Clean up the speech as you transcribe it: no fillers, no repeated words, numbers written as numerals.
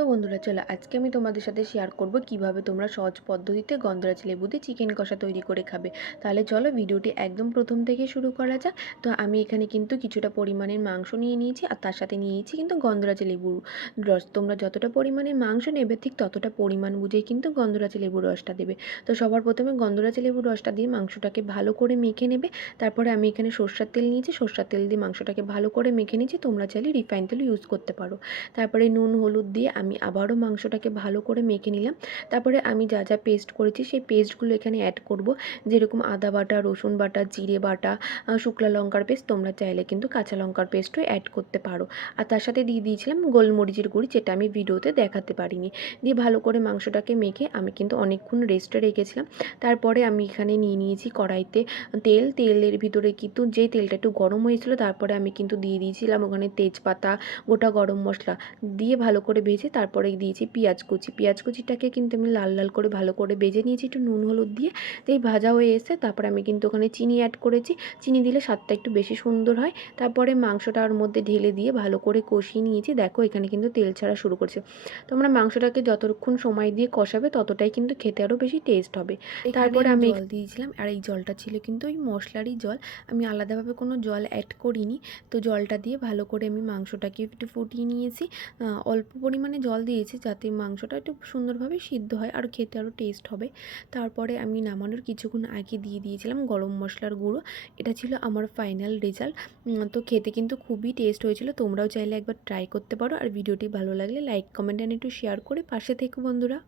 তো বন্ধুরা চলো আজকে আমি তোমাদের সাথে শেয়ার করব কিভাবে তোমরা সহজ পদ্ধতিতে গন্ধরাজ লেবু দিয়ে চিকেন কষা তৈরি করে খাবে। তাহলে চলো ভিডিওটি একদম প্রথম থেকে শুরু করা যাক। তো আমি এখানে কিন্তু কিছুটা পরিমাণের মাংস নিয়ে নিয়েছি আর তার সাথে নিয়েছি কিন্তু গন্ধরাজ লেবুর রস। তোমরা যতটা পরিমাণে মাংস নেবে ঠিক ততটা পরিমাণ বুঝেই কিন্তু গন্ধরাজ লেবুর রসটা দেবে। তো সবার প্রথমে গন্ধরাজ লেবুর রসটা দিয়ে মাংসটাকে ভালো করে মেখে নেবে। তারপরে আমি এখানে সরষের তেল নিয়েছি, সরষের তেল দিয়ে মাংসটাকে ভালো করে মেখে নিয়েছি। তোমরা চাইলে রিফাইন তেল ইউজ করতে পারো। তারপরে নুন হলুদ দিয়ে আমি আবারও মাংসটাকে ভালো করে মেখে নিলাম। তারপরে আমি যা যা পেস্ট করেছি সেই পেস্টগুলো এখানে অ্যাড করব, যেরকম আদা বাটা, রসুন বাটা, জিরে বাটা, শুকনো লঙ্কার পেস্ট। তোমরা চাইলে কিন্তু কাঁচা লঙ্কার পেস্টও অ্যাড করতে পারো। আর তার সাথে দিয়ে দিয়েছিলাম গোলমরিচের গুঁড়ি, যেটা আমি ভিডিওতে দেখাতে পারিনি। দিয়ে ভালো করে মাংসটাকে মেখে আমি কিন্তু অনেকক্ষণ রেস্টে রেখেছিলাম। তারপরে আমি এখানে নিয়ে নিয়েছি কড়াইতে তেলের ভিতরে কিন্তু যে তেলটা একটু গরম হয়েছিল তারপরে আমি কিন্তু দিয়ে দিয়েছিলাম ওখানে তেজপাতা, গোটা গরম মশলা দিয়ে ভালো করে ভেজে তারপরে দিয়েছি পেঁয়াজ কুচি। পেঁয়াজ কুচিটাকে কিন্তু আমি লাল লাল করে ভালো করে ভেজে নিয়েছি একটু নুন হলুদ দিয়ে। তো এই ভাজা হয়ে এসে তারপরে আমি কিন্তু ওখানে চিনি অ্যাড করেছি। চিনি দিলে স্বাদটা একটু বেশি সুন্দর হয়। তারপরে মাংসটা ওর মধ্যে ঢেলে দিয়ে ভালো করে কষিয়ে নিয়েছি। দেখো এখানে কিন্তু তেল ছাড়া শুরু করছে। তোমরা মাংসটাকে যতক্ষণ সময় দিয়ে কষাবে ততটাই কিন্তু খেতে আরও বেশি টেস্ট হবে। তারপরে আমি জল দিয়েছিলাম আর এই জলটা ছিল কিন্তু ওই মশলারই জল, আমি আলাদাভাবে কোনো জল অ্যাড করিনি। তো জলটা দিয়ে ভালো করে আমি মাংসটাকে একটু ফুটিয়ে নিয়েছি। অল্প পরিমাণে জল দিয়েছি যাতে মাংসটা একটু সুন্দরভাবে সিদ্ধ হয় আর খেতে আরও টেস্ট হবে। তারপরে আমি নামানোর কিছুক্ষণ আগে দিয়ে দিয়েছিলাম গরম মশলার গুঁড়ো। এটা ছিল আমার ফাইনাল রেজাল্ট। তো খেতে কিন্তু খুবই টেস্ট হয়েছিল। তোমরাও চাইলে একবার ট্রাই করতে পারো। আর ভিডিওটি ভালো লাগলে লাইক কমেন্ট অ্যান্ড একটু শেয়ার করে পাশে থেকো বন্ধুরা।